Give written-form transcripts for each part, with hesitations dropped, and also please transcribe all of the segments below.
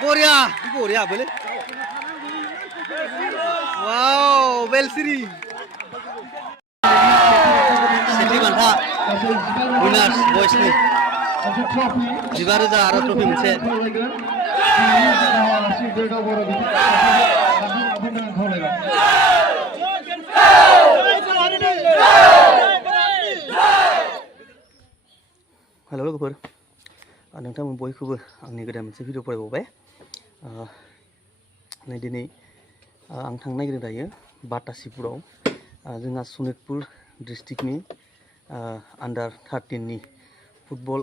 Korea, Korea boleh. Wow, Belsiri. Seri bantha. Winners boys ni. Jibaru जा आरो trophy मोनसे hello लोगोफोर नोंथांमोन बयखौबो आंनि गोदान मोनसे भिडिअ फरायबावबाय नै दिनै आं थांनो नागिरदों दायो बाटासिपुराव जोंहा सनितपुर डिस्ट्रिक्टनि आन्डार 13 नि फुटबल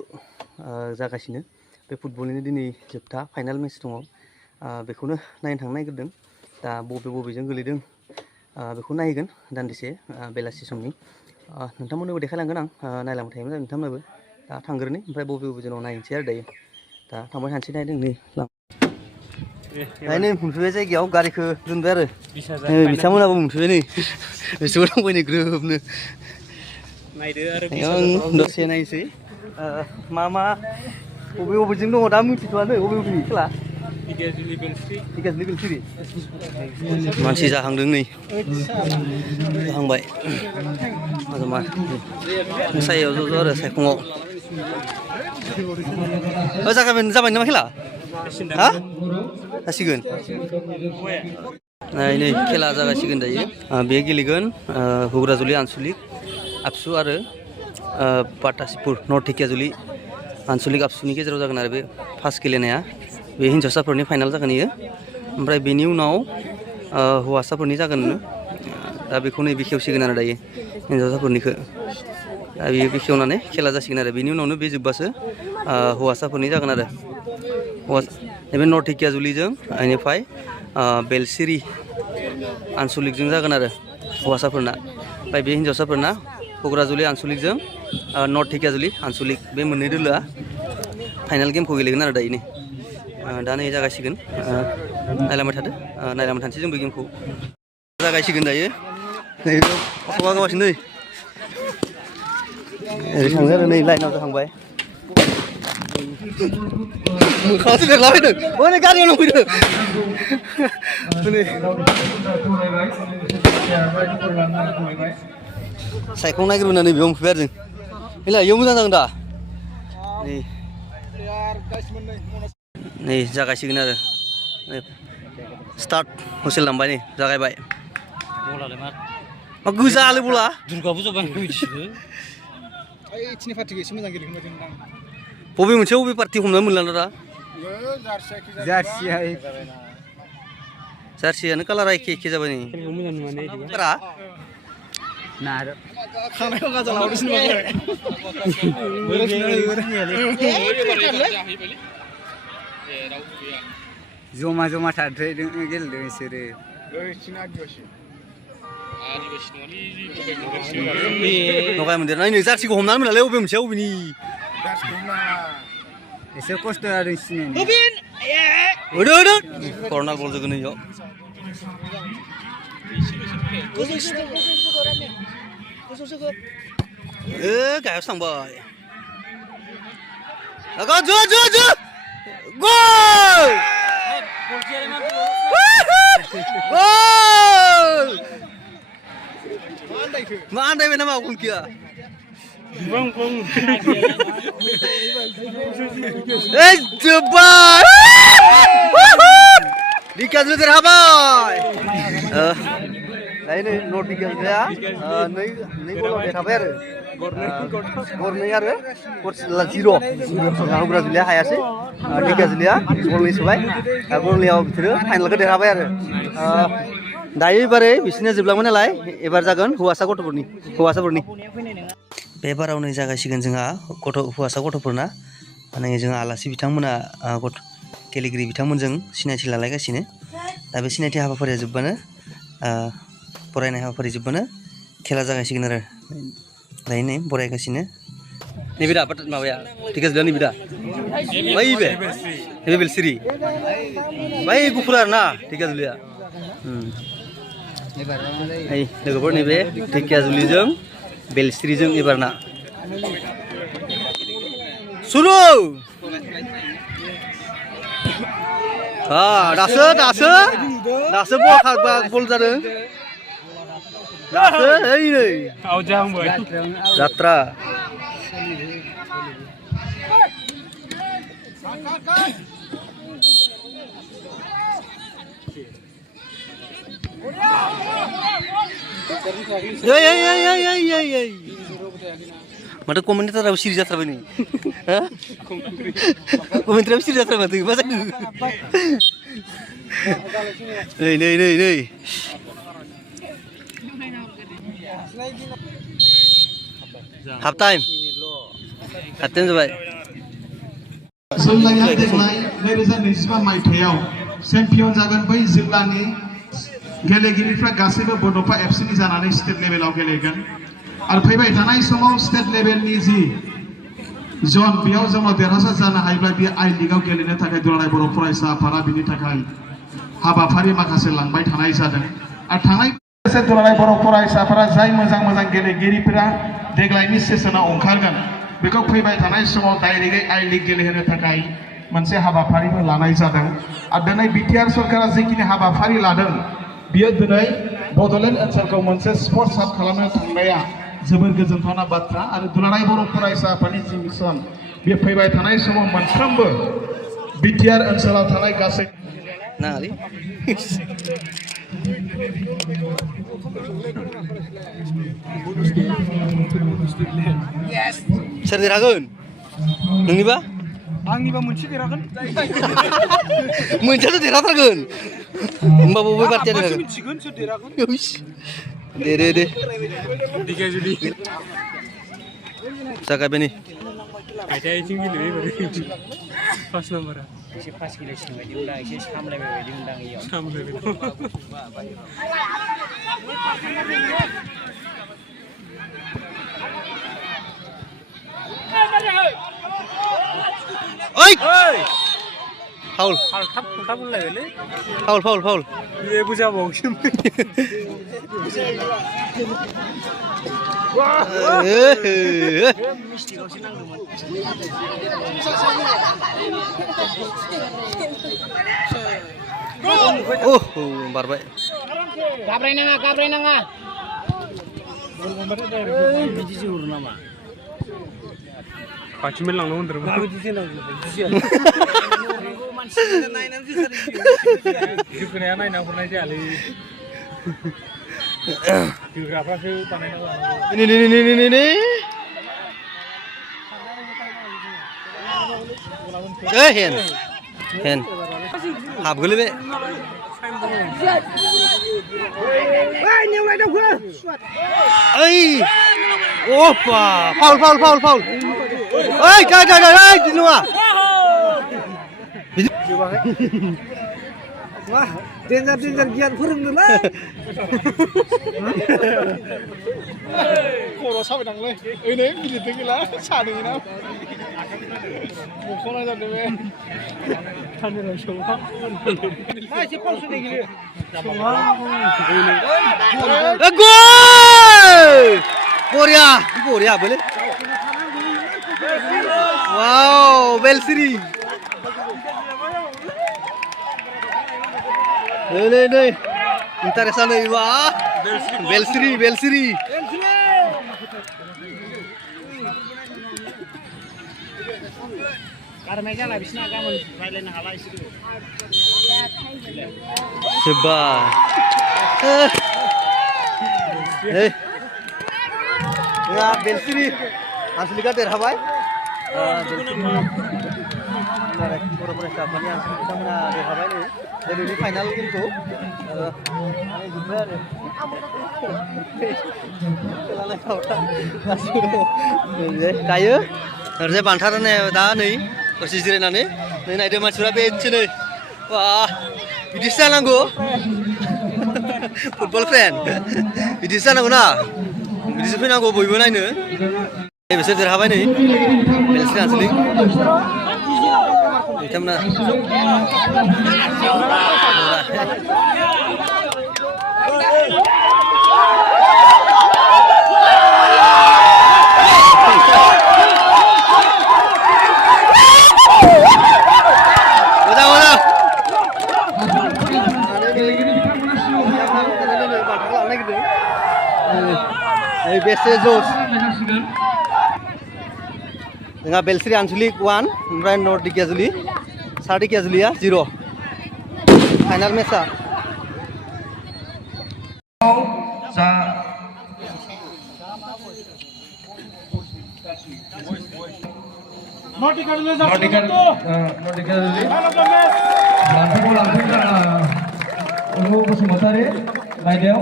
जागासिनो बे फुटबलनि दिनै जोबथा फाइनाल मेच दङ बेखौनो नायनो थांनो नागिरदों दा बबेजों गोलैदों बेखौ नायगोन दान्दिसे बेलासि समनि नोंथांमोननोबो देखायलांगोन आं नायलांबाय थायोमोन नोंथांमोननोबो दा थांग्रोनि ओमफ्राय बबेजों नायनोसै आरो दायो दा थांबाय थानोसै नायदों नै नै मोनफैबाय जायगायाव गारिखौ दोनबाय आरो बिथांमोनाबो मोनफैबाय नै बिसोरबो थांबाय नै ग्रोबनो नायदो आरो दसे नायनोसै मा बबेजों दङ दा मिथिथ'वानो बबेनि खेला मानसि जाहांदों नै जाहांबाय मा सायाव ज' आरो सायखङाव जाबाय नामा खेला हा जासिगोन नै खेला जागासिगोन दायो बे गेलेगोन हुग्राजुलि आनसलिक आबसु आरो बाटासिपुर नर्थ धेकियाजुलि आनसलिक आबसुनि गेजेराव जागोन आरो बे फार्स्ट गेलेनाया बे हिन्जावसाफोरनि फाइनाल जागोन इयो ओमफ्राय बेनि उनाव हौवासाफोरनि जागोन दा बेखौ नै बेखेवसिगोन आरो दायो हिन्जावसाफोरनिखौ दा बेयो बेखेवनानै खेला जासिगोन आरो बेनि उनावनो बे जोब्बासो हौवासाफोरनि जागोन आरो नैबे नर्थ धेकियाजुलिजों बेनिफ्राय बेलसिरि आनसलिकजों जागोन आरो हौवासाफोरना ओमफ्राय बे हिन्जावसाफोरना हुग्राजुलि आनसलिकजों नर्थ धेकियाजुलि आनसलिक बे मोननै दोलोआ फाइनाल गेमखौ गेलेगोन आरो दायो नै दा नै जागायसिगोन नायलांबाय थादो नायलांबाय थानोसै जोंबो गेमखौ जागायसिगोन दायो नै अखा गावासिनो नै ओरै थाङो आरो नै लाइनाव जाखांबाय मोखाङासो बेरलाबायदों नै गारियाव फैदों सायखं नागिरबोनानै बेयाव मोनफैबाय आरो जों हेला इयाव मोजां जागोन दा नै जागायसिगोन आरो स्टार्ट हुइसेल दामबाय नै जागायबाय मा गोजालै बला दुर्गा फुजा बबे मोनसे बबे पार्टि हमना मोनला दा जार्सियानो कालारा एखे जाबाय नै जमा थादों गेलेदों बिसोरो नगाय मोनदेर नायनो जार्सिखौ हमनानै मोनालै बबे मोनसेया बबेनि एसे खस्थ' जादों सिनायनो करनाल बल जोगोन इयाव गाहायावसो थांबाय मा आन्दायबाय नामा गलकिया जोब्बाय धेकियाजुलि देरहाबाय दायो नै नर्थ धेकियाजुलिया नै गलाव देरहाबाय आरो गरनै आरो जिर' हुग्राजुलिया हायासै धेकियाजुलिया गलनै सोबाय गलनैयाव बिसोरो फाइनालखौ देरहाबाय आरो दायो एबारै बिसोरनिया जोबलांबाय नालाय एबार जागोन हौवासाफोरनि बे बाराव नै जागायसिगोन जोंहा हौवासा गथ'फोरना नै जोंहा आलासि बिथांमोना गेलेगिरि बिथांमोनजों सिनायथि लालायगासिनो दा बे सिनायथि हाबाफारिया जोब्बानो बरायनाय हाबाफारि जोब्बानो खेला जागायसिगोन आरो दायो नै बरायगासिनो नैबे दा माबाया धेकियाजुलिया नैबे दा बेलसिरि बै गुफुर आरो ना धेकियाजुलिया ओइ लोगोफोर नैबे ढेकियाजुलिजों बेलस्रिजों एबारना सुरु दासो बल जादों दासो ओइ नै जात्रा माथो कमेन्टेटराबो सिरि जाथारबाय नै कमेन्टेटराबो सिरि जाथारबाय माथो मा जाखो नै हाफ टाइम जाबाय जिल्लाया देग्लाय 2025 मायथाइयाव चेम्पियन जागोन बै जिल्लानि गेलेगिरिफ्रा गासैबो बड'फा एफसिनि जानानै स्टेट लेभेलाव गेलेगोन आरो फैबाय थानाय समाव स्टेट लेभेलनि जि जन बेयाव जोङो देरहासार जानो हायोब्ला बे आइ लिगआव गेलेनो थाखाय दुलाराय बर' फरायसा आफादा बिनि थाखाय हाबाफारि माखासे लांबाय थानाय जादों आरो थांनाय बोसोर दुलाराय बर' फरायसाफोरा जाय मोजां गेलेगिरिफोरा देग्लायनि सेसनाव ओंखारगोन बेखौ फैबाय थानाय समाव डाइरेक्टयै आइ लिग गेलेहोनो थाखाय मोनसे हाबाफारिबो लानाय जादों आरो दिनै बिटिआर सरकारा जिखिनि हाबाफारि लादों बियो दिनै बड'लेण्ड ओनसोलखौ मोनसे स्पर्ट्स हाब खालामनो थांनाया जोबोर गोजोनथावना बाथ्रा आरो दुलाराय बर' फरायसा आफादनि जि मिशन बे फैबाय थानाय समाव मोनफ्रोमबो बिटिआर ओनसोलाव थानाय गासै नाङालै सोर देरहागोन नोंनिबा आंनिबा मोनसे देरहागोन मोनसेयाथ' देरहाथारगोन होमबाबो बबे पार्टिया देरहागोन मिथिगोन सोर देरहागोन दे जागायबाय नै फार्स्ट नाम्बारा एसे 5 किल' सिं बायदि मोनदां एसे सामलायबाय बायदि मोनदां इयाव ओइ फाउल थाब होनलायबायलै फाउल बे बुजाबावसो मिस्टेकआवसो नांदोंमोन बारबाय गाब्रायनाङा बिदि जोहर नामा पार्टिमेन्ट लांनांगौ होनदों जोखोनाया नायना हरनाय जायालै जोग्राफ्रासो बानायना लानांगौ हेन हाबगोलै बे ओइ ओफा फाउल ओइ गाय बिदि नङा डेन्जार गियान फोरोंनोलै खर' साबाय थांलै ओइनै गिलिरदों गैला सादोंना बख'ना जादों बे बरिया बोले वाव बेलस्रि नै इन्टारेस्टआ नै बा बेलस्रि गारनाय जाला बिसिना गाबोन रायलायनो हाला इसोरो सेबा बेलस्रि आनसलिकआ देरहाबाय बर' फरायसा आफादनि आनसलिक बिथांमोना देरहाबाय नै दिनैनि फाइनाल गेमखौ जोब्बाय आरो गायो ओरैजाय बान्था राननाया दा नै दसे जिरायनानै नै नायदो मानसिफ्रा बेसो नै बा बिदिसो जानांगौ फुटबल फेन बिदिसो जानांगौ ना बिदिसो फैनांगौ बयबो नायनो बिसोर देरहाबाय नै बेलस्रि आनसलिक बिथांमोना बेसे जस जोंहा बेलस्रि आनसलिक 1 ओमफ्राय नर्थ दिकियाजुलि साहा दिकियाजुलिया 0 फाइनाल मेचआ बसुमतारी आयदायाव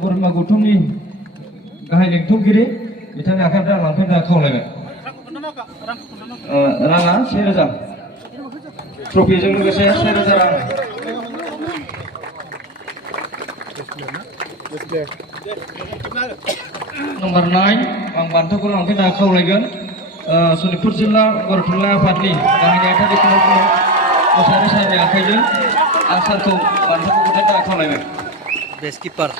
बोरमा गौथुमनि गाहाय लेंथुमगिरि बिथांनि आखाइनिफ्राय लांफैनो थाखाय खावलायबाय राङा 1000 ट्रफिजों लोगोसे 1000 रां नम्बर 9 आं बान्थाखौ लांफैनो थाखाय खावलायगोन सनितपुर जिल्ला बर' थुनलाइ आफादनि गाहाय नेहाथारि मोसाहारि सारनि आखाइजों आं सारखौ बान्थाखौ गथायनो थाखाय खावलायबाय बेस्ट किपार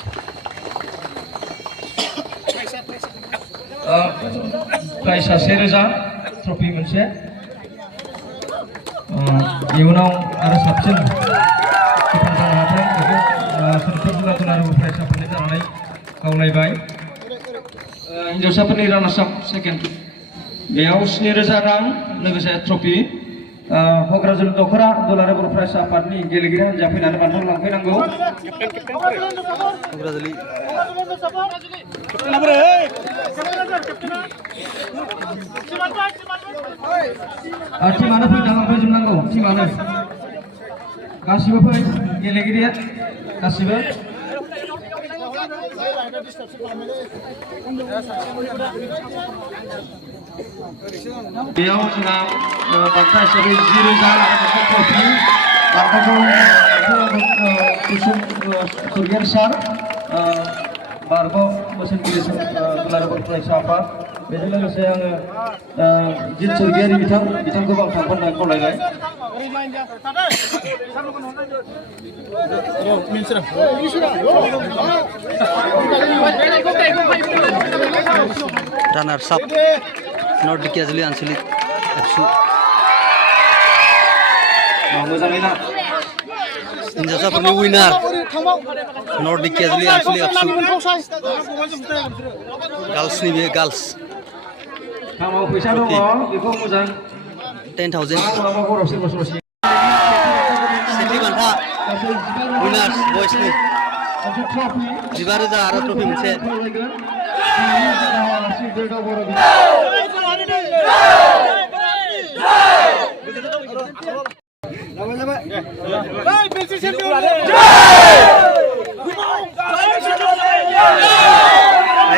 प्राइसआ 1000 ट्रफि मोनसे इयुनाव आरो साबसिन किपार जानो हाथों बेखौ सनितपुर जिल्ला दुलाराय फरायसाफोरनि जानानै खावलायबाय हिन्जावसाफोरनि रानार्स आप सेकेन्ड बेयाव 7000 रां लोगोसे ट्रफि क'क्राझार दख'रा दुलाराय बर' फरायसा आफादनि गेलेगिरि हान्जाया फैनानै बान्थाखौ लांफैनांगौ क'क्राझारनि टिमानो फैना लांफैजोबनांगौ टिमानो गासिबो फै गेलेगिरिया गासिबो बेयाव जोंहा बान्था हिसाबै 2000 ट्रफि बान्थाखौ सरगियारि सार बारग' बोसोनगिरि दुलाराय बर' फरायसा आफाद बेजों लोगोसे आङो जित सरगियारि बिथांखौबो आं थांफानो खावलायबाय रानार्स आप नर्थ दिकियाजुलि आनसलिक एबसु मोजाङै ना हिन्जावसाफोरनि विनार नर्थ दिकियाजुलि आनसलिक एबसु गार्लसनि बे गार्लस खामाव फैसा दङ बेखौ मोजां 10,000 बरफ सोरबा सेथि बान्था विनार्स बयसनि 15,000 आरो ट्रफि मोनसे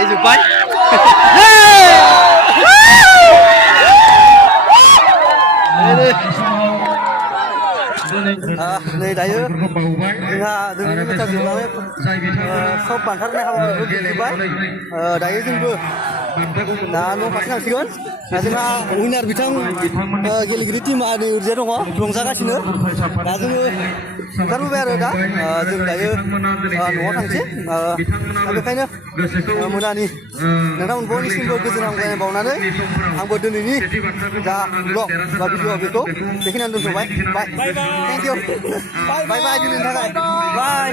जोब्बाय नै दायो जोंहा दिनैनि मेचआ जोबनानै सब बान्थारनाय हाबाफारिखौ गेलेजोब्बाय दायो जोंबो दा न' फारसे थांसिगोन जोंहा विनार बिथां गेलेगिरि टीमा नै ओरैजाय दङ रंजागासिनो दा जोङो ओंखारबोबाय आरो दा जों दायो न'आव थांसै बेखायनो मोनानि नोंथांमोन बयनिसिमबो गोजोन हामलायनाय बावनानै आंबो दिनैनि जा ब्लग बा भिडिअ बेखौ बेखिनियानो दोनथ'बाय बाय थेंक इउ बाय बाय दिनैनि थाखाय बाय